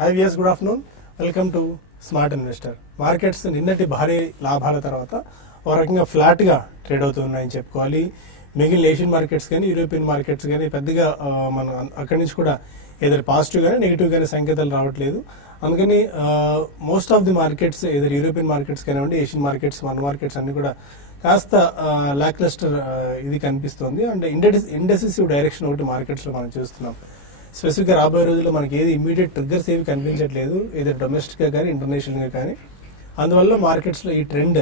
Hi viewers, good afternoon. Welcome to Smart Investor. Markets నిన్నటి భారీ లాభాల తర్వాత ఒక రకంగా ఫ్లాట్ గా ట్రేడ్ అవుతున్నాయని చెప్పుకోవాలి. మిగిలిన ఏషియన్ మార్కెట్స్ కానీ యూరోపియన్ మార్కెట్స్ కానీ పెద్దగా మనం అక్కడి నుంచి కూడా ఏదైనా పాజిటివ్ గానీ నెగిటివ్ గానీ సంకేతాలు రావట్లేదు. అందుకని మోస్ట్ ఆఫ్ ది మార్కెట్స్ ఏదైనా యూరోపియన్ మార్కెట్స్ కానివ్వండి, ఏషియన్ మార్కెట్స్, మన మార్కెట్స్ అన్ని కూడా కాస్త లాక్లస్టర్ ఇది కనిపిస్తుంది. అండ్ ఇండెసిసివ్ డైరెక్షన్ ఒకటి మార్కెట్స్ లో మనం చూస్తున్నాం. స్పెసిఫిక్ గా రాబోయే రోజుల్లో మనకి ఏది ఇమీడియట్ ట్రిగ్గర్స్ ఏవి కనిపించట్లేదు, ఏదో డొమెస్టిక్ గా కానీ ఇంటర్నేషనల్ గా కానీ. అందువల్ల మార్కెట్స్ లో ఈ ట్రెండ్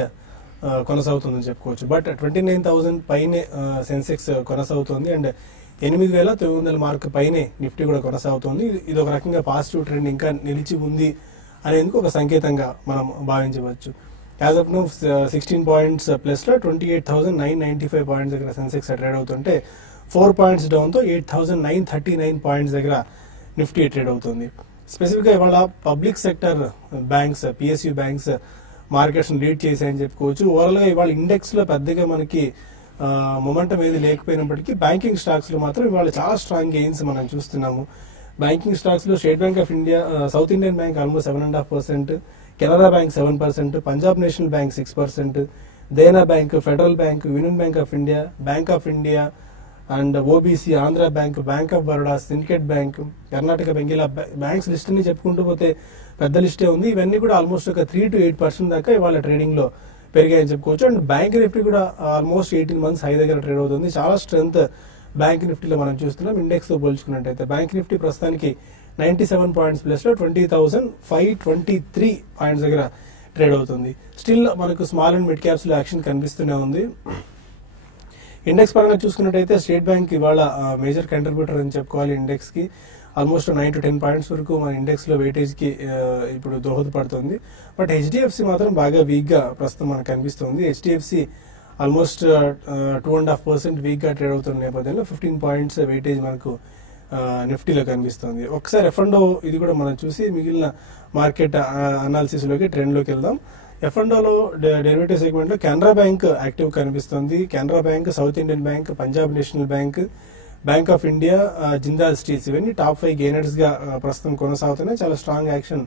కొనసాగుతుందని చెప్పుకోవచ్చు. బట్ 29,000 పైనే సెన్సెక్స్ కొనసాగుతుంది అండ్ 8,900 మార్క్ పైనే నిఫ్టీ కూడా కొనసాగుతుంది. ఇది ఒక రకంగా పాజిటివ్ ట్రెండ్ ఇంకా నిలిచి ఉంది అనేందుకు ఒక సంకేతంగా మనం భావించవచ్చు. As of now 16 points plus లో 28,995 పాయింట్స్ దగ్గర సెన్సెక్స్ ట్రేడ్ అవుతుంటే 4 పాయింట్స్ డౌన్ తో 8,939 పాయింట్స్ దగ్గర నిఫ్టీ ట్రేడ్ అవుతుంది. స్పెసిఫిక్ గా ఇవాళ public sector banks, PSU banks markets lead చేశాయని చెప్పుకోవచ్చు. ఓవరాల్ గా ఇవాళ ఇండెక్స్ లో పెద్దగా మనకి మొమెంటం ఏది లేకపోయినప్పటికీ బ్యాంకింగ్ స్టాక్స్ లో మాత్రం ఇవాళ చాలా స్ట్రాంగ్ గెయిన్స్ మనం చూస్తున్నాము. బ్యాంకింగ్ స్టాక్స్ లో State Bank of India, South Indian Bank almost 7.5%, Canara bank 7%, Punjab National Bank 6%, Dena bank, Federal bank, Union Bank of India and OBC, Andhra bank, Bank of Baroda, Syndicate bank, Karnataka bank, ఇలా banks list ని చెప్పుకుంటూ పోతే పెద్ద లిస్టే ఉంది. ఇవన్నీ కూడా ఆల్మోస్ట్ ఒక 3 to 8% దాకా ఇవాళ ట్రేడింగ్ లో పెరిగాయని చెప్పుకోవచ్చు. అండ్ బ్యాంక్ నిఫ్టీ కూడా ఆల్మోస్ట్ 18 months హై దగ్గర ట్రేడ్ అవుతుంది. చాలా స్ట్రెంత్ బ్యాంక్ నిఫ్టీలో మనం చూస్తున్నాం. ఇండెక్స్ తో పోల్చుకున్నట్టయితే బ్యాంక్ నిఫ్టీ ప్రస్తుతానికి 97 పాయింట్స్ ప్లస్ లో 20,523 పాయింట్స్ దగ్గర ట్రేడ్ అవుతుంది. స్టిల్ మనకు స్మాల్ అండ్ మిడ్ క్యాప్స్ లో యాక్షన్ కనిపిస్తూనే ఉంది. ఇండెక్స్ పరంగా చూసుకున్నట్టయితే స్టేట్ బ్యాంక్ ఇవాళ మేజర్ కంట్రిబ్యూటర్ అని చెప్పుకోవాలి. ఇండెక్స్ కి ఆల్మోస్ట్ 9 to 10 పాయింట్స్ వరకు మన ఇండెక్స్ లో వెయిటేజ్ కి ఇప్పుడు దోహదపడుతుంది. బట్ హెచ్డిఎఫ్సి మాత్రం బాగా వీక్ గా ప్రస్తుతం మనకు కనిపిస్తుంది. హెచ్డిఎఫ్సి ఆల్మోస్ట్ 2.5% వీక్ గా ట్రేడ్ అవుతున్న నేపథ్యంలో 15 పాయింట్స్ వెయిటేజ్ మనకు నిఫ్టీలో కనిపిస్తుంది. ఒకసారి ఎఫ్ఎండో ఇది కూడా మనం చూసి మిగిలిన మార్కెట్ అనాలిసిస్ లోకి ట్రెండ్ లోకి వెళ్దాం. ఎఫ్ఎండోలో డెరివేటివ్ సెగ్మెంట్ లో కెనరా బ్యాంక్ యాక్టివ్ కనిపిస్తుంది. Canara Bank, South Indian Bank, Punjab National Bank, Bank of India, Jindal steels ఇవన్నీ టాప్ 5 గెయినర్స్ గా ప్రస్తుతం కొనసాగుతున్నాయి. చాలా స్ట్రాంగ్ యాక్షన్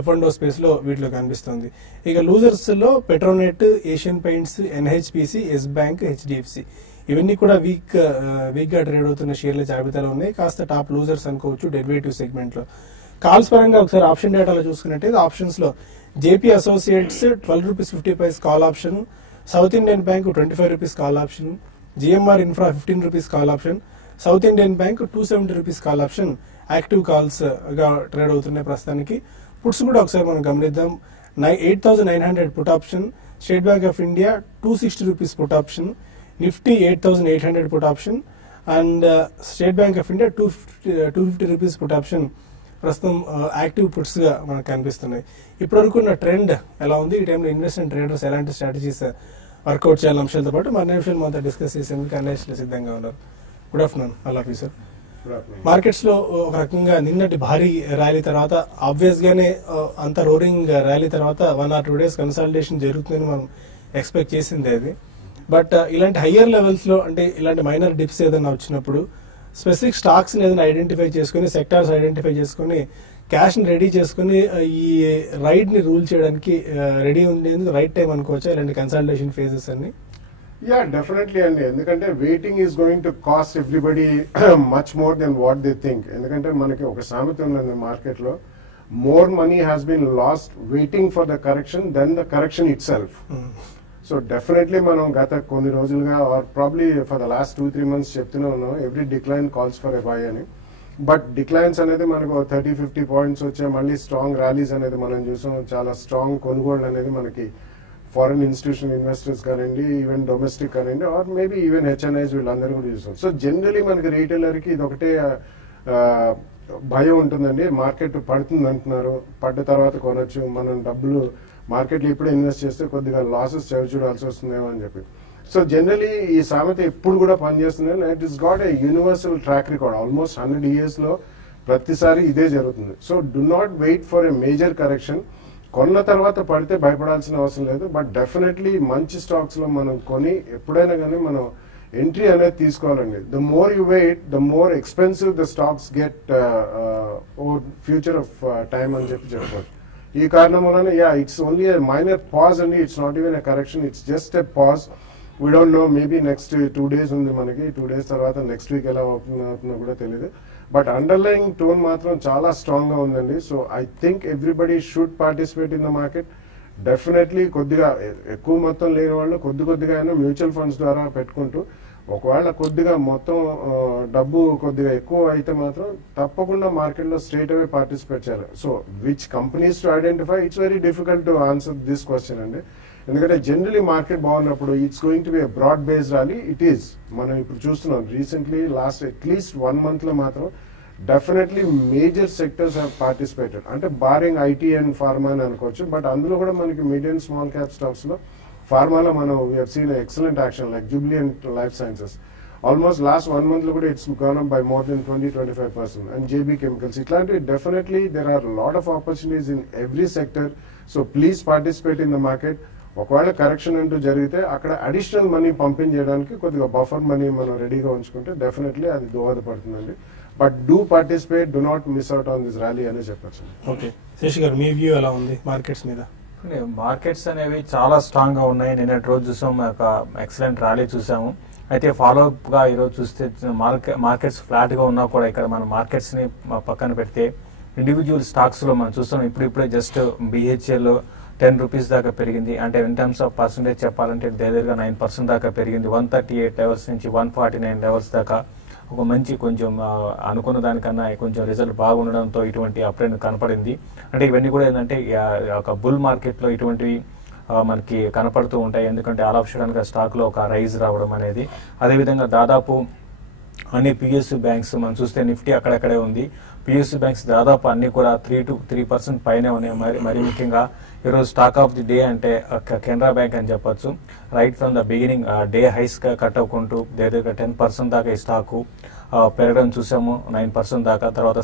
ఎఫ్ఎండో స్పేస్ లో వీటిలో కనిపిస్తుంది. ఇక లూజర్స్ లో Petronet, Asian Paints, NHPC, Yes Bank, HDFC ఇవన్నీ కూడా వీక్ గా ట్రేడ్ అవుతున్న షేర్ల జాబితాలో ఉన్నాయి. కాస్త టాప్ లూజర్స్ అనుకోవచ్చు డెరివేటివ్ సెగ్మెంట్ లో. కాల్స్ పరంగా ఒకసారి ఆప్షన్ డేటాలో చూసుకున్నట్టయితే ఆప్షన్స్ లో JP Associates 12 rupees 50 paise call option, South Indian Bank 25 rupees call option, GMR Infra 15 rupees call option, South Indian Bank 270 rupees call option active calls గా trade అవుతున్నాయి ప్రస్తుతానికి. పుట్స్ కూడా ఒకసారి మనం గమనిద్దాం. 8,900 put option, State Bank of India 260 rupees put option, Nifty 8,800 put option and state Bank of India 250 rupees put option ప్రస్తుతం active puts గా మనకు కనిపిస్తున్నాయి. ఇప్పటివరకు ఉన్న ట్రెండ్ ఎలా ఉంది, ఈ టైంలో ఇన్వెస్ట్మెంట్ ట్రేడర్స్ ఎలాంటి స్ట్రాటజీస్ వర్కౌట్ చేయాలన్న అంశాలతో పాటు మన విషయాలు మనతో డిస్కస్ చేసేందుకు అనలిస్టులు సిద్ధంగా ఉన్నారు. Good afternoon all of you sir. Markets లో ఒక రకంగా నిన్నటి భారీ ర్యాలీ తర్వాత ఆబ్వియస్ గానే అంత రోరింగ్ ర్యాలీ తర్వాత 1 or 2 days కన్సాలిడేషన్ జరుగుతుందని మనం ఎక్స్పెక్ట్ చేసింది అది. బట్ ఇలాంటి హయ్యర్ లెవెల్స్ లో అంటే ఇలాంటి మైనర్ డిప్స్ ఏదైనా వచ్చినప్పుడు స్పెసిఫిక్ స్టాక్స్ ఏదైనా ఐడెంటిఫై చేసుకుని, సెక్టార్స్ ఐడెంటిఫై చేసుకుని, క్యాష్ ని రెడీ చేసుకుని ఈ రైడ్ ని రూల్ చేయడానికి రెడీ ఉండేందుకు రైట్ టైం అనుకోవచ్చా ఇలాంటి కన్సల్టేషన్ ఫేజెస్ అన్ని? యా, డెఫినెట్లీ అండి. ఎందుకంటే waiting is going to cost everybody much more than what they think. ఎందుకంటే మనకి ఒక సామెత ఉంది మార్కెట్ లో, more money has been lost waiting for the correction than the correction itself. So definitely మనం గత కొన్ని రోజులుగా or probably for the last 2-3 months చెప్తూనే ఉన్నాం every decline calls for a buy అని. బట్ డిక్లైన్స్ అనేది మనకు 30-50 పాయింట్స్ వచ్చే మళ్ళీ స్ట్రాంగ్ ర్యాలీస్ అనేది మనం చూసాం. చాలా స్ట్రాంగ్ కొనుగోళ్ళు అనేది మనకి ఫారెన్ ఇన్స్టిట్యూషన్ ఇన్వెస్టర్స్ కానివ్వండి, ఈవెన్ డొమెస్టిక్ కానివ్వండి, ఆర్ మేబీ ఈవెన్ హెచ్ఎన్ఐస్ వీళ్ళందరూ కూడా చూసాం. సో జనరలీ మనకి రీటైలర్ కి ఇది ఒకటే భయం ఉంటుందండి, మార్కెట్ పడుతుంది అంటున్నారు, పడ్డ తర్వాత కొనొచ్చు, మనం డబ్బులు మార్కెట్లో ఇప్పుడే ఇన్వెస్ట్ చేస్తే కొద్దిగా లాసెస్ చూడాల్సి వస్తుందేమో అని చెప్పి. సో జనరలీ ఈ సామెత ఎప్పుడు కూడా పనిచేస్తుంది. It is got a universal track record. Almost 100 years లో ప్రతిసారి ఇదే జరుగుతుంది. So do not wait for a major correction. కొన్న తర్వాత పడితే భయపడాల్సిన అవసరం లేదు. బట్ డెఫినెట్లీ మంచి స్టాక్స్ లో మనం కొని ఎప్పుడైనా కానీ మనం ఎంట్రీ అనేది తీసుకోవాలండి. The more you wait the more expensive the stocks get over future of time అని చెప్పవచ్చు. ఈ కారణం వలన ఇట్స్ ఓన్లీ మైనర్ పాజ్ అండి, it's not even a correction, it's just a pause. We don't know, maybe next 2 days ఉంది మనకి, 2 days తర్వాత next week ఎలా అవుతుందో కూడా తెలియదు. బట్ అండర్లయింగ్ టోన్ మాత్రం చాలా స్ట్రాంగ్ గా ఉందండి. So I think everybody should participate in the market. Definitely కొద్దిగా ఎక్కువ మొత్తం లేని వాళ్ళు కొద్దిగా అయినా మ్యూచువల్ ఫండ్స్ ద్వారా పెట్టుకుంటూ, ఒకవేళ కొద్దిగా మొత్తం డబ్బు కొద్దిగా ఎక్కువ అయితే మాత్రం తప్పకుండా మార్కెట్ లో స్ట్రేట్ అవే పార్టిసిపేట్ చేయాలి. So which companies to identify, it's very difficult to answer this question అండి. ఎందుకంటే జనరలీ మార్కెట్ బాగున్నప్పుడు it's going to be broad based rally. It is, మనం ఇప్పుడు చూస్తున్నాం రీసెంట్లీ లాస్ట్ అట్లీస్ట్ 1 month లో మాత్రం definitely major sectors have participated. అంటే barring IT and pharma అని అనుకోవచ్చు. బట్ అందులో కూడా మనకి మీడియం స్మాల్ క్యాప్ స్టాక్స్ లో ఫార్మాలో మనం we have seen excellent action like Jubilant Life Sciences. Almost last 1 month లో కూడా it's gone up by more than 20-25%. And JB Chemicals, ఇట్లాంటివి definitely there are lot of opportunities in every sector. So please participate in the market. ఒకవేళ correction అంటూ జరిగితే అక్కడ additional money pumping చేయడానికి కొద్దిగా buffer money మనం రెడీగా ఉంచుకుంటే డెఫినెట్లీ అది దోహదపడుతుందండి. But do participate, do not miss out on this rally అని చెప్పచ్చు. ఓకే, శేష్ గారు మీ వ్యూ ఎలా ఉంది మార్కెట్స్ మీద? మార్కెట్స్ అనేవి చాలా స్ట్రాంగ్ గా ఉన్నాయి. నిన్నటి రోజు చూసాం, ఒక ఎక్సలెంట్ ర్యాలీ చూసాము. అయితే ఫాలో అప్ గా ఈరోజు చూస్తే మార్కెట్స్ ఫ్లాట్ గా ఉన్నా కూడా ఇక్కడ మన మార్కెట్స్ ని పక్కన పెడితే ఇండివిజువల్ స్టాక్స్ లో మనం చూస్తాం ఇప్పుడిప్పుడే జస్ట్ BHL 10 rupees దాకా పెరిగింది. అంటే ఇన్ టర్మ్స్ ఆఫ్ పర్సెంటేజ్ చెప్పాలంటే దగ్గరగా 9% దాకా పెరిగింది. 138 levels నుంచి 149 levels దాకా ఒక మంచి కొంచెం అనుకున్న దానికన్నా కొంచెం రిజల్ట్ బాగుండడంతో ఇటువంటి అప్ట్రెండ్ కనపడింది. అంటే ఇవన్నీ కూడా ఏంటంటే ఒక బుల్ మార్కెట్ లో ఇటువంటివి మనకి కనపడుతూ ఉంటాయి. ఎందుకంటే ఆల్ ఆఫ్ సడన్ గా స్టాక్ లో ఒక రైజ్ రావడం అనేది. అదేవిధంగా దాదాపు అన్ని PSU బ్యాంక్స్ మనం చూస్తే నిఫ్టీ అక్కడక్కడే ఉంది. PSU బ్యాంక్స్ దాదాపు అన్ని కూడా 3% పైనే ఉన్నాయి. మరి ముఖ్యంగా ఈరోజు స్టాక్ ఆఫ్ ది డే అంటే కెనరా బ్యాంక్ అని చెప్పొచ్చు. Right from the beginning day highs గా కట్ అవ్వకుంటూ దగ్గర 10% దాకా ఈ స్టాకు పెరగడం చూసాము, 9% దాకా. తర్వాత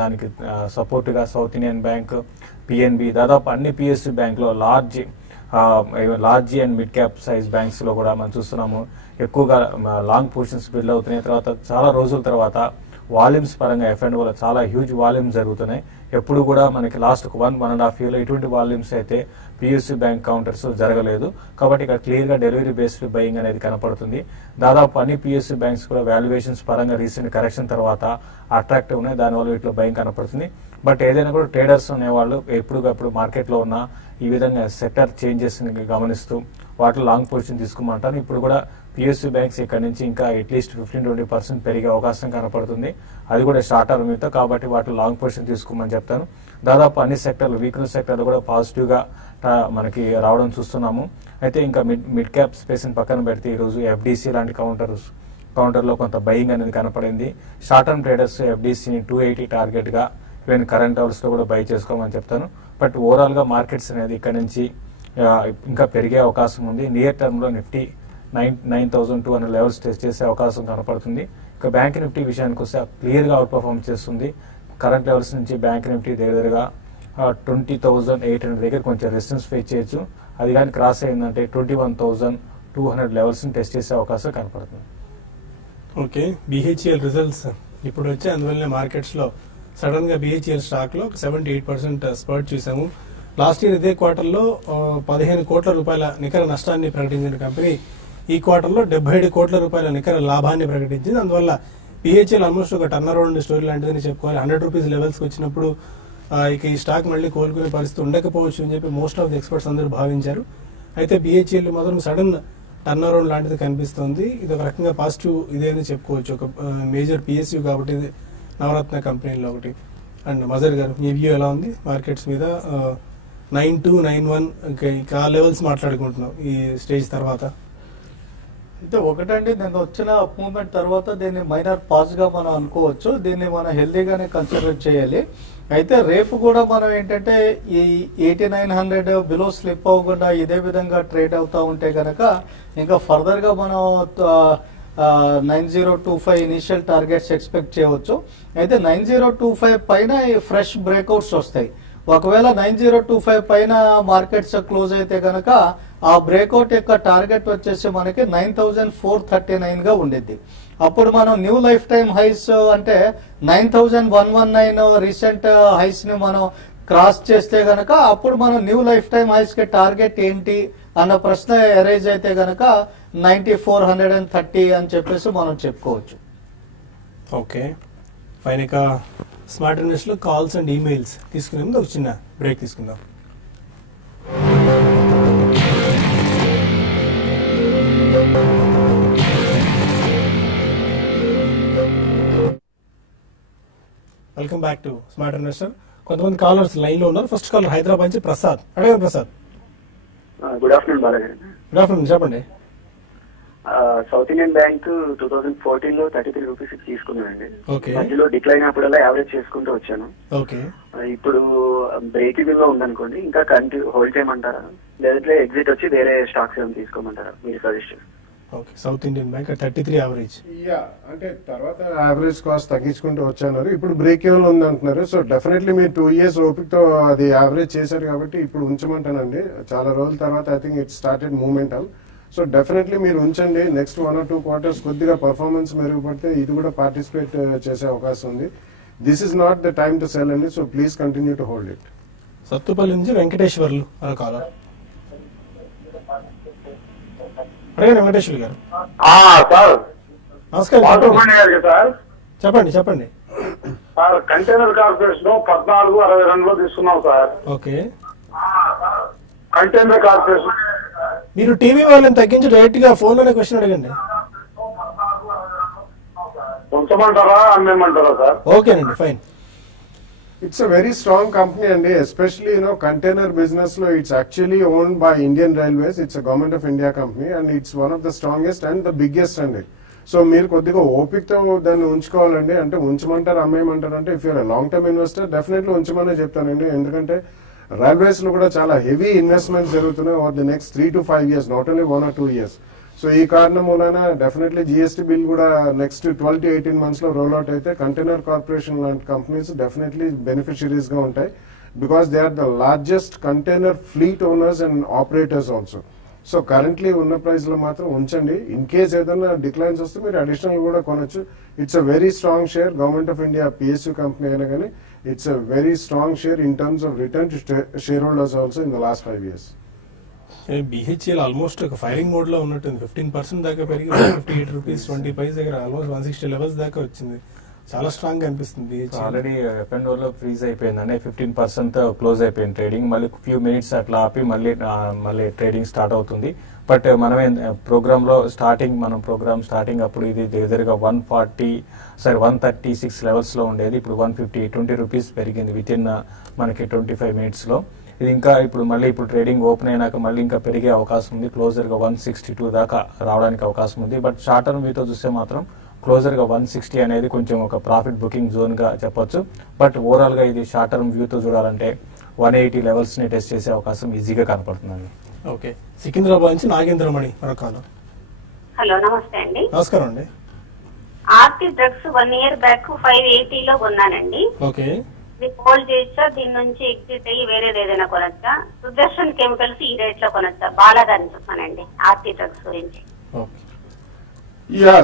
దానికి సపోర్ట్ గా సౌత్ ఇండియన్ బ్యాంక్, PNB, దాదాపు అన్ని PSU బ్యాంక్ లో large and mid cap size banks లో కూడా మనం చూస్తున్నాము ఎక్కువగా లాంగ్ పొజిషన్స్ బిల్డ్ అవుతున్నాయి. తర్వాత చాలా రోజుల తర్వాత వాల్యూమ్స్ పరంగా F&O లో చాలా హ్యూజ్ వాల్యూమ్స్ జరుగుతున్నాయి. ఎప్పుడు కూడా మనకి లాస్ట్ 1.5 year లో ఇటువంటి వాల్యూమ్స్ అయితే PSU బ్యాంక్ కౌంటర్స్ జరగలేదు. కాబట్టి ఇక్కడ క్లియర్ గా డెలివరీ బేస్డ్ బయింగ్ అనేది కనపడుతుంది. దాదాపు అన్ని PSU బ్యాంక్స్ కూడా వాల్యుయేషన్స్ పరంగా రీసెంట్ కరెక్షన్ తర్వాత అట్రాక్టివ్ ఉన్నాయి. దానివల్ల వీటిలో బయింగ్ కనపడుతుంది. బట్ ఏదైనా కూడా ట్రేడర్స్ అనేవాళ్ళు ఎప్పుడప్పుడు మార్కెట్ లో ఉన్న ఈ విధంగా సెక్టర్ చేంజెస్ గమనిస్తూ వాటిలో లాంగ్ పొజిషన్ తీసుకోమంటారు. ఇప్పుడు కూడా PSU బ్యాంక్స్ ఇక్కడ నుంచి ఇంకా అట్లీస్ట్ 15-20% పెరిగే అవకాశం కనపడుతుంది. అది కూడా షార్ట్ టర్మ్ మీద, కాబట్టి వాటిలో లాంగ్ పొజిషన్ తీసుకోమని చెప్తాను. దాదాపు అన్ని సెక్టర్లు వీక్నెస్ సెక్టర్లు కూడా పాజిటివ్ గా మనకి రావడం చూస్తున్నాము. అయితే ఇంకా మిడ్ క్యాప్ స్పేస్ పక్కన పెడితే ఈ రోజు FDC లాంటి కౌంటర్ లో కొంత బయింగ్ అనేది కనపడింది. షార్ట్ టర్మ్ ట్రేడర్స్ FDCని 280 టార్గెట్ గా ఈవెన్ కరెంట్ అవర్స్ లో కూడా బై చేసుకోమని చెప్తాను. బట్ ఓవరాల్ గా మార్కెట్స్ అనేది ఇక్కడ నుంచి ఇంకా పెరిగే అవకాశం ఉంది. నియర్ టర్మ్ లో నిఫ్టీ 9,200 levels టెస్ట్ చేసే అవకాశం కనపడుతుంది. ఇక బ్యాంక్ నిఫ్టీ విషయానికి వస్తే క్లియర్ గా అవుట్ పర్ఫార్మ్ చేస్తుంది. కరెంట్ లెవెల్స్ నుంచి బ్యాంక్ నిఫ్టీ దగ్గరగా 20,800 దగ్గర కొంచెం రెసిస్టెన్స్ ఫేస్ చేయొచ్చు. అది కానీ క్రాస్ అయిందంటే 21,200 levels టెస్ట్ చేసే అవకాశం కనపడుతుంది. ఓకే, BHEL రిజల్ట్స్ ఇప్పుడు వచ్చి అందువల్లనే మార్కెట్స్ లో సడన్ గా BHEL స్టాక్ లో 78% స్పర్ట్ చూసాము. లాస్ట్ ఇయర్ ఇదే క్వార్టర్ లో 15 కోట్ల రూపాయల నికర నష్టాన్ని ప్రకటించిన కంపెనీ ఈ క్వార్టర్ లో 77 కోట్ల రూపాయల నికర లాభాన్ని ప్రకటించింది. అందువల్ల BHEL ఆల్మోస్ట్ ఒక టర్న్ అరౌండ్ స్టోరీ లాంటిదని చెప్పుకోవాలి. 100 రూపీస్ లెవెల్స్ వచ్చినప్పుడు ఇక ఈ స్టాక్ మళ్ళీ కోలుకునే పరిస్థితి ఉండకపోవచ్చు అని చెప్పి మోస్ట్ ఆఫ్ ది ఎక్స్పర్ట్స్ అందరూ భావించారు. అయితే BHEL మాత్రం సడన్ టర్న్ అరౌండ్ లాంటిది కనిపిస్తోంది. ఇది ఒక రకంగా పాజిటివ్ ఇదే అని చెప్పుకోవచ్చు. ఒక మేజర్ PSU కాబట్టి ఇది నవరత్న కంపెనీలో ఒకటి. అండ్ మజర్ గారు మీ వ్యూ ఎలా ఉంది మార్కెట్స్ మీద? 9.2, 9.1 ఇంకా ఆ లెవెల్స్ మాట్లాడుకుంటున్నాం ఈ స్టేజ్ తర్వాత. అయితే ఒకటండి, నేను వచ్చిన అప్ మూవ్మెంట్ తర్వాత దీన్ని మైనర్ పాజ్ గా మనం అనుకోవచ్చు. దీన్ని మనం హెల్దీగానే కన్సిడర్ చేయాలి. అయితే రేపు కూడా మనం ఏంటంటే ఈ 8900 బిలో స్లిప్ అవ్వకుండా ఇదే విధంగా ట్రేడ్ అవుతా ఉంటే గనక ఇంకా ఫర్దర్ గా మనం 9025 ఇనిషియల్ టార్గెట్స్ ఎక్స్పెక్ట్ చేయవచ్చు. అయితే 9025 పైన ఫ్రెష్ బ్రేక్అవుట్స్ వస్తాయి. ఒకవేళ 9025 పైన మార్కెట్స్ క్లోజ్ అయితే కనుక ఆ బ్రేక్అవుట్ యొక్క టార్గెట్ వచ్చేసి మనకి 9439 గా ఉండిద్ది. అప్పుడు మనం న్యూ లైఫ్ టైం హైస్ అంటే 9119 రీసెంట్ హైస్ ని మనం క్రాస్ చేస్తే గనక అప్పుడు మనం న్యూ లైఫ్ టైం హైస్ కి టార్గెట్ ఏంటి అన్న ప్రశ్న ఎరైజ్ అయితే గనక 9430 అని చెప్పేసి మనం చెప్పుకోవచ్చు. Okay fine. ఇక స్మార్ట్ ఇన్వెస్ట్ లో కాల్స్ అండ్ ఈమెయిల్స్ తీసుకునే ముందు ఒక చిన్న బ్రేక్ తీసుకుందాం. Welcome back to smart investor. కొంతమంది కాలర్స్ లైన్ లో ఉన్నారు. ఫస్ట్ కాలర్ హైదరాబాద్ నుంచి ప్రసాద్. అడగండి Prasad. Good afternoon Balaji. Good afternoon, చెప్పండి. సౌత్ ఇండియన్ బ్యాంక్ 2014 లో 33 రూపీస్ తీసుకున్నానండి. ఓకే. మధ్యలో డిక్లైన్ అయినప్పుడల్లా యావరేజ్ చేసుకుంటూ వచ్చాను. ఓకే. ఇప్పుడు బ్రేక్ ఈవెన్ లో ఉందనుకోండి, ఇంకా కంటిన్యూ హోల్డ్ చేయమంటారా లేదంటే ఎగ్జిట్ వచ్చి వేరే స్టాక్స్ ఏమైనా తీసుకోమంటారా? మీరు సజెస్ట్ చేస్తారు. Okay. South Indian bank 33 average. అంటే తర్వాత యావరేజ్ కాస్ట్ తగ్గించుకుంటూ వచ్చారు. ఇప్పుడు బ్రేక్ ఈవెన్ ఉంది అంటున్నారు. సో డెఫినెట్లీ మీరు 2 years ఓపికతో అది యావరేజ్ చేశారు కాబట్టి ఇప్పుడు ఉంచమంటానండి. చాలా రోజుల తర్వాత I think it started momentum. So definitely మీరు ఉంచండి. నెక్స్ట్ 1 or 2 quarters కొద్దిగా పర్ఫార్మెన్స్ మెరుగుపడితే ఇది కూడా పార్టిసిపేట్ చేసే అవకాశం ఉంది. This is not the time to sell అండి. So please continue to hold it. Sathupalli నుంచి వెంకటేశ్వర్లు అలా కాలర్. అడగండి వెంకటేశ్వర్ గారు. సార్ నమస్కారం, సార్ చెప్పండి. చెప్పండి సార్, కంటైనర్ కార్పొరేషన్ 14.62 తీసుకున్నాం సార్. ఓకే. కంటైనర్ కార్పొరేషన్ మీరు టీవీ వాళ్ళని తగ్గించి డైరెక్ట్ గా ఫోన్ లోనే క్వశ్చన్ అడగండి. ఉంచమంటారా అమ్మేమంటారా సార్? ఓకేనండి, fine. It's a very strong company and especially container business lo it's actually owned by Indian Railways. It's a government of India company and it's one of the strongest and the biggest అండి. So మీరు కొద్దిగా ఓపికతో దాన్ని ఉంచుకోవాలండి. అంటే ఉంచమంటారు అమ్మేయమంటారు అంటే if your long term investor definitely ఉంచమనే చెప్తానండి. ఎందుకంటే రైల్వేస్ లో కూడా చాలా హెవీ ఇన్వెస్ట్మెంట్స్ జరుగుతున్నాయి over the next 3 to 5 years, not only 1 or 2 years. So ఈ కారణం మూలన డెఫినెట్లీ జిఎస్టీ బిల్ కూడా నెక్స్ట్ 12 to 18 months లో రోల్ అవుట్ అయితే కంటైనర్ కార్పొరేషన్ లాంటి కంపెనీస్ డెఫినెట్లీ బెనిఫిషియరీస్ గా ఉంటాయి. Because they are the largest container fleet owners and operators also. So currently ఉన్న ప్రైస్ లో మాత్రం ఉంచండి. ఇన్ కేస్ ఏదైనా డిక్లైన్స్ వస్తే మీరు అడిషనల్ కూడా కొనొచ్చు. It's a very strong share. Government of India PSU company అయినా కానీ it's a very strong share in terms of return to shareholders also in the last 5 years. BHEL almost ఒక firing mode లో ఉన్నట్టుంది. 15% దాకా పెరిగి 158 rupees 20 paise దగ్గర almost 160 levels దాకా వచ్చింది. చాలా స్ట్రాంగ్ అనిపిస్తుంది. ఆల్రెడీ ఎఫ్ఎండో లో ఫ్రీజ్ అయిపోయింది అంటే 15% క్లోజ్ అయిపోయింది ట్రేడింగ్. మళ్ళీ ఫ్యూ మినిట్స్ అట్లా ఆపి మళ్ళీ ట్రేడింగ్ స్టార్ట్ అవుతుంది. బట్ మనమే ప్రోగ్రామ్ స్టార్టింగ్ అప్పుడు ఇది దగ్గరగా 136 లెవెల్స్ లో ఉండేది. ఇప్పుడు 20 రూపీస్ పెరిగింది విత్ ఇన్ మనకి 25 minutes లో. ఇది ఇంకా ఇప్పుడు ట్రేడింగ్ ఓపెన్ అయినాక మళ్ళీ ఇంకా పెరిగే అవకాశం ఉంది. క్లోజర్ గా 162 దాకా రావడానికి అవకాశం ఉంది. బట్ షార్ట్ టర్మ్ వ్యూతో చూస్తే మాత్రం క్లోజర్ గా 160 అనేది కొంచెం ఒక ప్రాఫిట్ బుకింగ్ జోన్ గా చెప్పొచ్చు. బట్ ఓవరాల్ గా ఇది షార్ట్ టర్మ్ వ్యూతో చూడాలంటే 180 లెవెల్స్ ని టెస్ట్ చేసే అవకాశం ఈజీగా కనపడుతుందండి. ఓకే. సికింద్రాబాద్ నుంచి నాగేంద్రమణి మరొక. హలో, నమస్తే అండి. నమస్కారం అండి. ఆర్తి డ్రగ్స్ 1 year బ్యాక్ 580 లో కొన్నానండి. ఓకే. హోల్డ్ చేయొచ్చా? దీని నుంచి ఎగ్జిట్ అయ్యి వేరేది ఏదైనా కొనొచ్చా? సుదర్శన్ కెమికల్స్ ఈ రేట్ లో కొనొచ్చా? బాలాగారిని చూస్తానండి ఆర్తి డ్రగ్స్ గురించి.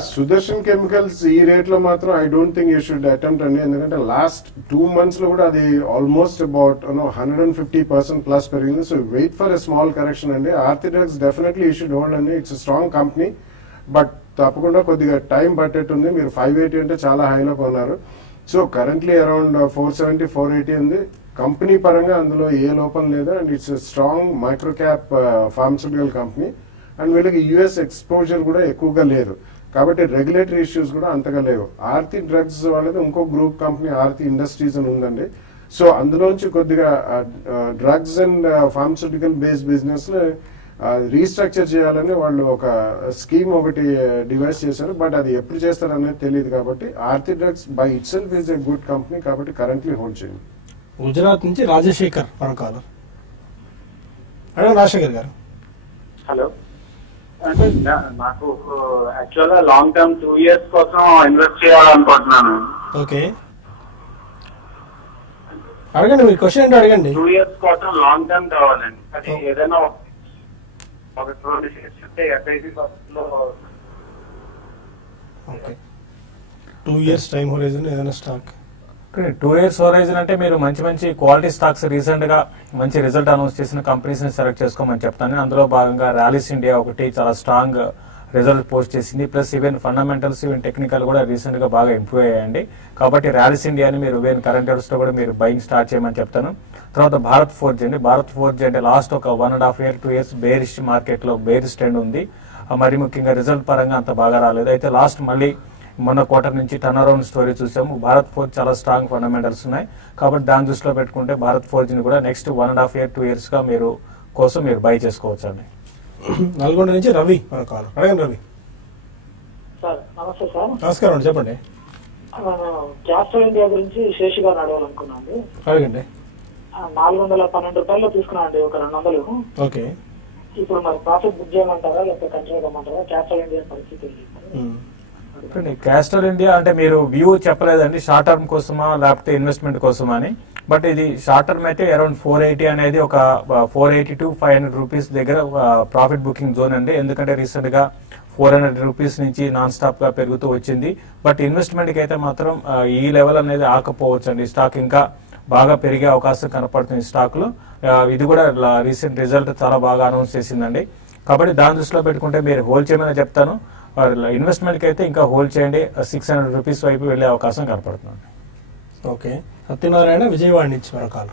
సుదర్శన్ కెమికల్స్ ఈ రేట్ లో మాత్రం I don't think you should attempt అండి. ఎందుకంటే లాస్ట్ 2 months లో కూడా అది ఆల్మోస్ట్ అబౌట్ 150% ప్లస్ పెరిగింది. So wait for a small correction అండి. Aarti drugs definitely you should hold అండి. ఇట్స్ స్ట్రాంగ్ కంపెనీ బట్ తప్పకుండా కొద్దిగా టైం పట్టేట్టుంది. మీరు 580 అంటే చాలా హైలో కొన్నారు. సో కరెంట్లీ అరౌండ్ 470, 480 ఉంది. కంపెనీ పరంగా అందులో ఏ లోపం లేదు and it's strong micro cap pharmaceutical company and వీళ్ళకి యుఎస్ ఎక్స్పోజర్ కూడా ఎక్కువగా లేదు కాబట్టి రెగ్యులేటరీ ఇష్యూస్ కూడా అంతగా లేవు. ఆర్తి డ్రగ్స్ వాళ్ళది ఇంకో గ్రూప్ కంపెనీ ఆర్తి ఇండస్ట్రీస్ అని ఉందండి. సో అందులోంచి కొద్దిగా drugs and pharmaceutical based business restructure చేయాలని వాళ్ళు ఒక స్కీమ్ ఒకటి డివైస్ చేశారు. బట్ అది ఎప్పుడు చేస్తారనేది తెలియదు కాబట్టి Aarti drugs by it self is a good company కాబట్టి కరెంట్లీ హోల్డ్ చేయండి. గుజరాత్ నుంచి రాజశేఖర్ మరొక. రాజశేఖర్ గారు. హలో, అంటే నాకు యాక్చువల్ గా లాంగ్ టర్మ్ 2 years కోసం ఇన్వెస్ట్ చేయాలనుకుంటున్నాను. ఓకే, అడగండి, మీరు క్వశ్చన్ ఏంటో అడగండి. 2 years కోసం లాంగ్ టర్మ్ కావాలండి. అది ఏదైనా ఒక 20 shares ఉంటే ఎస్ఐపి లో. ఓకే, 2 years టైం హోరైజన్ ఏదైనా స్టాక్. 2 years హోరైజన్ అంటే మీరు మంచి మంచి క్వాలిటీ స్టాక్స్ రీసెంట్ గా మంచి రిజల్ట్ అనౌన్స్ చేసిన కంపెనీస్ ని సెలెక్ట్ చేసుకోమని చెప్తాను. అందులో భాగంగా ర్యాలీస్ ఇండియా ఒకటి చాలా స్ట్రాంగ్ రిజల్ట్ పోస్ట్ చేసింది. Plus even fundamentals even technical కూడా రీసెంట్ గా బాగా ఇంప్రూవ్ అయ్యాయండి. కాబట్టి ర్యాలీస్ ఇండియాని మీరు ఈవెన్ కరెంట్ అవర్స్ లో కూడా మీరు బయింగ్ స్టార్ట్ చేయమని చెప్తాను. తర్వాత భారత్ ఫోర్జ్ అండి. భారత్ ఫోర్జ్ అంటే లాస్ట్ ఒక 1.5 year 2 years బేరిష్ మార్కెట్ లో బేరిష్ ట్రెండ్ ఉంది. మరి ముఖ్యంగా రిజల్ట్ పరంగా అంత బాగా రాలేదు. అయితే లాస్ట్ మళ్ళీ మొన్న క్వార్టర్ నుంచి టర్న్ అరౌండ్ స్టోరీ చూసాము. భారత్ ఫోర్జ్ చాలా స్ట్రాంగ్ ఫండమెంటల్స్ ఉన్నాయి. కాబట్టి దాని దృష్టిలో పెట్టుకుంటే భారత్ ఫోర్జ్ ని కూడా నెక్స్ట్ 1.5 year 2 years గా మీరు కోసం మీరు బై చేసుకోవచ్చు అండి. నల్గొండ నుంచి రవి మన కాల్. అడగండి రవి. సార్ నమస్తే సార్. నమస్కారం అండి, చెప్పండి. క్యాస్ట్రల్ ఇండియా గురించి శేషి గారు అడగాలనుకున్నాను. అడగండి. 412 రూపాయలు తీసుకున్నానండి, ఒక 200. ఓకే, ఇప్పుడు మరి ప్రాఫిట్ బుక్ చేయమంటారా లేకపోతే కంటిన్యూ చేయమంటారా? క్యాస్ట్రల్ ఇండియా పరిస్థితి. క్యాస్టర్ ఇండియా అంటే మీరు వ్యూ చెప్పలేదండి, షార్ట్ టర్మ్ కోసమా లేకపోతే ఇన్వెస్ట్మెంట్ కోసమా అని. బట్ ఇది షార్ట్ టర్మ్ అయితే అరౌండ్ 480 అనేది ఒక 480 to 500 రూపీస్ దగ్గర ప్రాఫిట్ బుకింగ్ జోన్ అండి. ఎందుకంటే రీసెంట్ గా 400 రూపీస్ నుంచి నాన్ స్టాప్ గా పెరుగుతూ వచ్చింది. బట్ ఇన్వెస్ట్మెంట్ కి అయితే మాత్రం ఈ లెవెల్ అనేది ఆకపోవచ్చు అండి. స్టాక్ ఇంకా బాగా పెరిగే అవకాశం కనపడుతుంది స్టాక్ లో. ఇది కూడా రీసెంట్ రిజల్ట్ చాలా బాగా అనౌన్స్ చేసిందండి. కాబట్టి దాని దృష్టిలో పెట్టుకుంటే మీరు హోల్డ్ చేయమని చెప్తాను. ఇన్వెస్ట్మెంట్ కి అయితే ఇంకా హోల్డ్ చేయండి. 600 రూపీస్ వైపు వెళ్లే అవకాశం కనపడుతుంది. ఓకే, సత్యనారాయణ విజయవాడ నుంచి మన కాల్.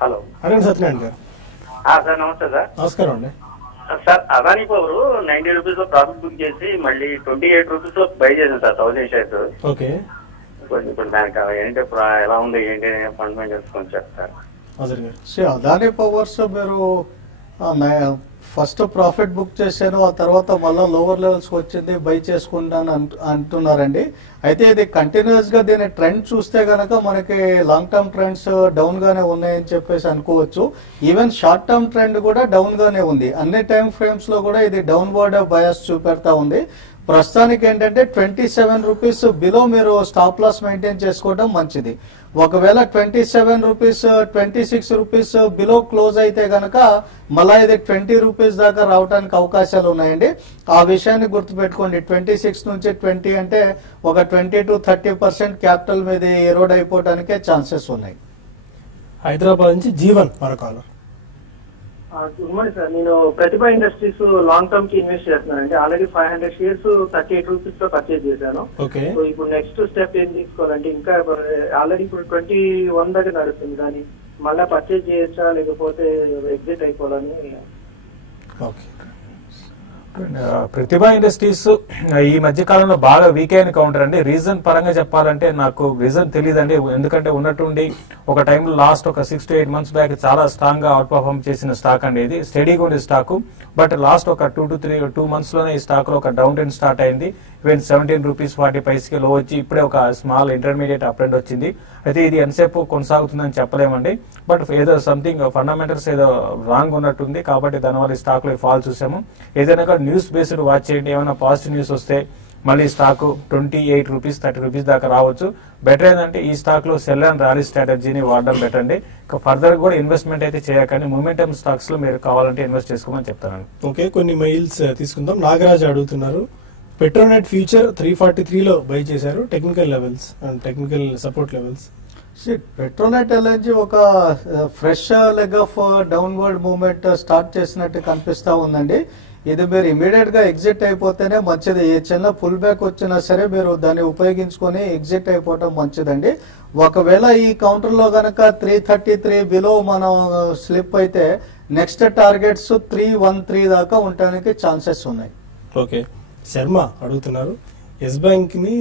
హలో, అడగండి సత్యనారాయణ గారు. సార్ నమస్తే సార్. నమస్కారం అండి. సార్ అదానీ పవర్ 90 రూపీస్ లో ప్రాఫిట్ బుక్ చేసి మళ్ళీ 28 రూపీస్ లో బై చేశాను సార్ 1000 షేర్స్. ఓకే, ఇప్పుడు దానికి ఏంటి ఎలా ఉంది ఏంటి ఫండమెంటల్స్ కొంచెం చెప్తారు. అదానీ పవర్స్ మీరు ఫస్ట్ ప్రాఫిట్ బుక్ చేశాను, ఆ తర్వాత మళ్ళీ లోవర్ లెవెల్స్ వచ్చింది, బై చేసుకుంటాను అంటున్నారండి. అయితే ఇది కంటిన్యూస్ గా దీని ట్రెండ్ చూస్తే గనక మనకి లాంగ్ టర్మ్ ట్రెండ్స్ డౌన్ గానే ఉన్నాయని చెప్పేసి అనుకోవచ్చు. ఈవెన్ షార్ట్ టర్మ్ ట్రెండ్ కూడా డౌన్ గానే ఉంది. అన్ని టైం ఫ్రేమ్స్ లో కూడా ఇది డౌన్వర్డ్ బయాస్ చూపెడతా ఉంది. ప్రస్తుతానికి ఏంటంటే 27 రూపీస్ బిలో మీరు స్టాప్ లాస్ మెయింటైన్ చేసుకోవడం మంచిది. ఒకవేళ 27 రూపీస్ 26 రూపీస్ బిలో క్లోజ్ అయితే గనక మళ్ళా ఇది 20 రూపీస్ దాకా రావడానికి అవకాశాలు ఉన్నాయండి. ఆ విషయాన్ని గుర్తుపెట్టుకోండి. 26 నుంచి 20 అంటే ఒక 20 to 30% క్యాపిటల్ మీద ఎరోడ్ అయిపోవడానికే ఛాన్సెస్ ఉన్నాయి. హైదరాబాద్ నుంచి జీవన్ మరొక. Good morning sir. నేను ప్రతిభ ఇండస్ట్రీస్ లాంగ్ టర్మ్ కి ఇన్వెస్ట్ చేస్తున్నానండి. ఆల్రెడీ 500 షేర్స్ 38 రూపీస్ లో పర్చేజ్ చేశాను. సో ఇప్పుడు నెక్స్ట్ స్టెప్ ఏం తీసుకోవాలంటే, ఇంకా ఆల్రెడీ ఇప్పుడు 21 దగ్గర నడుస్తుంది, కానీ మళ్ళీ పర్చేజ్ చేయొచ్చా లేకపోతే ఎగ్జిట్ అయిపోవాలని. ఓకే, ప్రతిభా ఇండస్ట్రీస్ ఈ మధ్య కాలంలో బాగా వీక్ అయిన కౌంటర్ అండి. రీజన్ పరంగా చెప్పాలంటే నాకు రీజన్ తెలియదండి. ఎందుకంటే ఉన్నట్టుండి ఒక టైంలో లాస్ట్ ఒక 6 to 8 months బ్యాక్ చాలా స్ట్రాంగ్ గా అవుట్ పర్ఫార్మ్ చేసిన స్టాక్ అండి. ఇది స్టడీగా ఉండే స్టాక్. బట్ లాస్ట్ ఒక 2 months లోనే ఈ స్టాక్ లో ఒక డౌన్ ట్రెండ్ స్టార్ట్ అయింది. ఈవెన్ 17 రూపీస్ 40 పైసకి లో వచ్చి ఇప్పుడే ఒక స్మాల్ ఇంటర్మీడియట్ అప్ ట్రెండ్ వచ్చింది. అయితే ఇది ఎంతసేపు కొనసాగుతుందని చెప్పలేమండి. బట్ ఏదో సంథింగ్ ఫండమెంటల్స్ ఏదో రాంగ్ ఉన్నట్టుంది. కాబట్టి దానివల్ల ఈ స్టాక్ లో ఫాల్ చూసాము. ఏదైనా న్యూస్ బేస్డ్ వాచ్ చేయండి. ఏమైనా పాజిటివ్ న్యూస్ వస్తే మళ్ళీ స్టాక్ 28 రూపీస్ 30 రూపీస్ దాకా రావచ్చు. బెటర్ ఏంటంటే ఈ స్టాక్ లో సెల్ అండ్ ర్యాలీ స్ట్రాటజీని వాడడం బెటర్ అండి. ఫర్దర్ కూడా ఇన్వెస్ట్మెంట్ అయితే చేయకండి. మూమెంటమ్ స్టాక్స్ లో మీరు కావాలంటే ఇన్వెస్ట్ చేసుకోమని చెప్తానండి. ఓకే, కొన్ని మెయిల్స్ తీసుకుందాం. నాగరాజ్ అడుగుతున్నారు, పెట్రోనెట్ ఫ్యూచర్ 343 లో బై చేశారు. Technical levels and technical support levels. Petronet LNG ఒక fresh leg of downward movement start చేసినట్టు కనిపిస్తా ఉందండి. ఇది మీరు ఇమీడియట్ గా ఎగ్జిట్ అయిపోతేనే మంచిది. ఏ చిన్న పుల్ బ్యాక్ వచ్చినా సరే మీరు దాన్ని ఉపయోగించుకొని ఎగ్జిట్ అయిపోవటం మంచిదండి. ఒకవేళ ఈ కౌంటర్ లో గనక 333 బిలో మనం స్లిప్ అయితే నెక్స్ట్ టార్గెట్స్ 313 దాకా ఉండడానికి ఛాన్సెస్ ఉన్నాయి. ఓకే, శర్మ అడుగుతున్నారు, ఎస్ బ్యాంక్ ని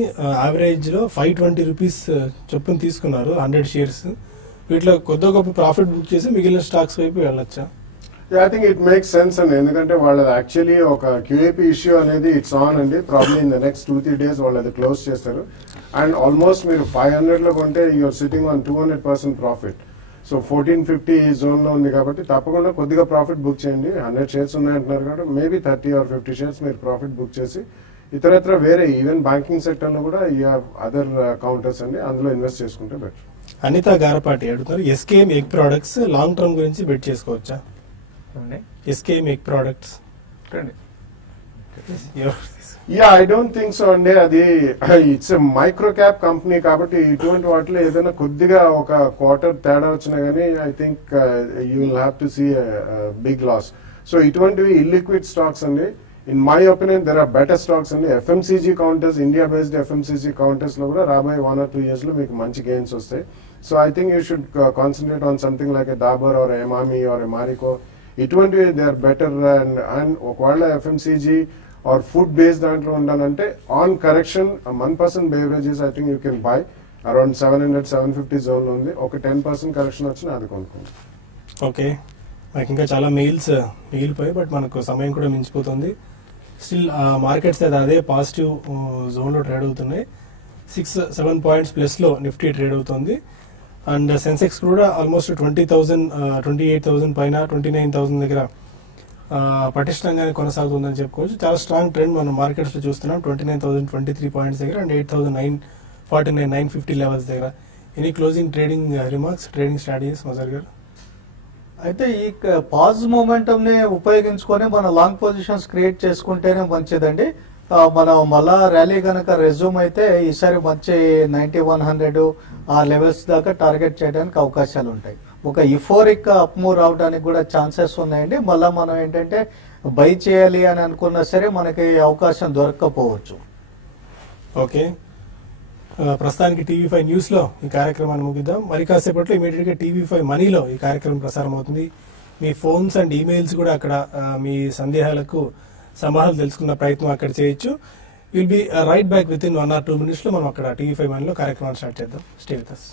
యావరేజ్ లో 520 రూపీస్ చొప్పున తీసుకున్నారు 100 షేర్స్. వీటిలో కొద్ది గొప్ప ప్రాఫిట్ బుక్ చేసి మిగిలిన స్టాక్స్ వైపు వెళ్ళొచ్చా? I think it makes sense అండి. ఎందుకంటే వాళ్ళది యాక్చువల్లీ ఒక క్యూఏపీ ఇష్యూ అనేది ఇట్స్ ఆన్ అండి. Probably in the next 2-3 days వాళ్ళు అది క్లోజ్ చేస్తారు. అండ్ ఆల్మోస్ట్ మీరు 500 లో కొంటే you're sitting on 200% profit. So 1450 ఈ జోన్ లో ఉంది కాబట్టి తప్పకుండా కొద్దిగా ప్రాఫిట్ బుక్ చేయండి. 100 షేర్స్ ఉన్నాయంటున్నారు కాబట్టి మేబీ 30 or 50 షేర్స్ మీరు ప్రాఫిట్ బుక్ చేసి ఇతరత్ర వేరే ఈవెన్ బ్యాంకింగ్ సెక్టర్ లో కూడా యూ హ్యావ్ అదర్ కౌంటర్స్ అండి, అందులో ఇన్వెస్ట్ చేసుకుంటే బెటర్. అనిత గారపాటి అడుగుతున్నారు, SKM egg products long term గురించి బెట్ చేసుకోవచ్చా? SKM egg products I don't think so అండి. అది ఇట్స్ మైక్రో క్యాప్ కంపెనీ కాబట్టి ఇటువంటి వాటిలో ఏదైనా కొద్దిగా ఒక క్వార్టర్ తేడా వచ్చినా గానీ I think you will have to see big loss. సో ఇటువంటివి ఇల్లిక్విడ్ స్టాక్స్ అండి. In my opinion there are better stocks అండి. FMCG counters, India based FMCG counters లో కూడా రాబోయే 1 or 2 years లో మీకు మంచి గెయిన్స్ వస్తాయి. So I think you should concentrate on something like Dabur or Emami or Marico. ఇటువంటివి దే ఆర్ బెటర్. అండ్ ఒకవేళ ఎఫ్ఎంసీజీ ఆర్ ఫుడ్ బేస్డ్ దాంట్లో ఉండాలంటే on correction 1% beverages I think you can buy around 700-750 zone లో ఉంది. ఒక 10% కరెక్షన్ వచ్చినా అది కొనుక్కోండి. ఓకే, మనకి ఇంకా చాలా మెయిల్స్ మిగిలిపోయి, బట్ మనకు సమయం కూడా మించిపోతుంది. స్టిల్ మార్కెట్స్ అదే పాజిటివ్ జోన్ లో ట్రేడ్ అవుతున్నాయి. 6-7 పాయింట్స్ ప్లస్ లో నిఫ్టీ ట్రేడ్ అవుతుంది. అండ్ సెన్సెక్స్ కూడా ఆల్మోస్ట్ 20,000 28,000 పైన 29,000 దగ్గర పటిష్టంగానే కొనసాగుతుందని చెప్పుకోవచ్చు. చాలా స్ట్రాంగ్ ట్రెండ్ మనం మార్కెట్స్ లో చూస్తున్నాం. 29,023 పాయింట్స్ దగ్గర అండ్ 8,949-950 లెవెల్స్ దగ్గర. Any closing trading remarks, trading strategies Mazhar గారు? అయితే ఈ పాజ్ మొమెంటమ్ ని ఉపయోగించుకొని మన లాంగ్ పొజిషన్స్ క్రియేట్ చేసుకుంటేనే మంచిదండి. మనం మళ్ళా ర్యాలీ కనుక రెజ్యూమ్ అయితే ఈసారి మంచి 90-100 ఆ లెవెల్స్ దాకా టార్గెట్ చేయడానికి అవకాశాలు ఉంటాయి. ఒక యుఫోరిక్ అప్ మూవ్ రావడానికి కూడా ఛాన్సెస్ ఉన్నాయండి. మళ్ళా మనం ఏంటంటే బై చేయాలి అని అనుకున్నా సరే మనకి అవకాశం దొరకకపోవచ్చు. ఓకే, ప్రస్తుతానికి టీవీ5 న్యూస్ లో ఈ కార్యక్రమాన్ని ముగిద్దాం. మరి కాసేపట్లో ఇమీడియట్ గా టీవీ5 మనీలో ఈ కార్యక్రమం ప్రసారం అవుతుంది. మీ ఫోన్స్ అండ్ ఈమెయిల్స్ కూడా అక్కడ మీ సందేహాలకు సమాధానాలు తెలుసుకున్న ప్రయత్నం అక్కడ చేయొచ్చు. Will be right back with in 1 or 2 minutes లో మనం అక్కడ టీవీ5 మనీలో కార్యక్రమాన్ని స్టార్ట్ చేద్దాం. Stay with us.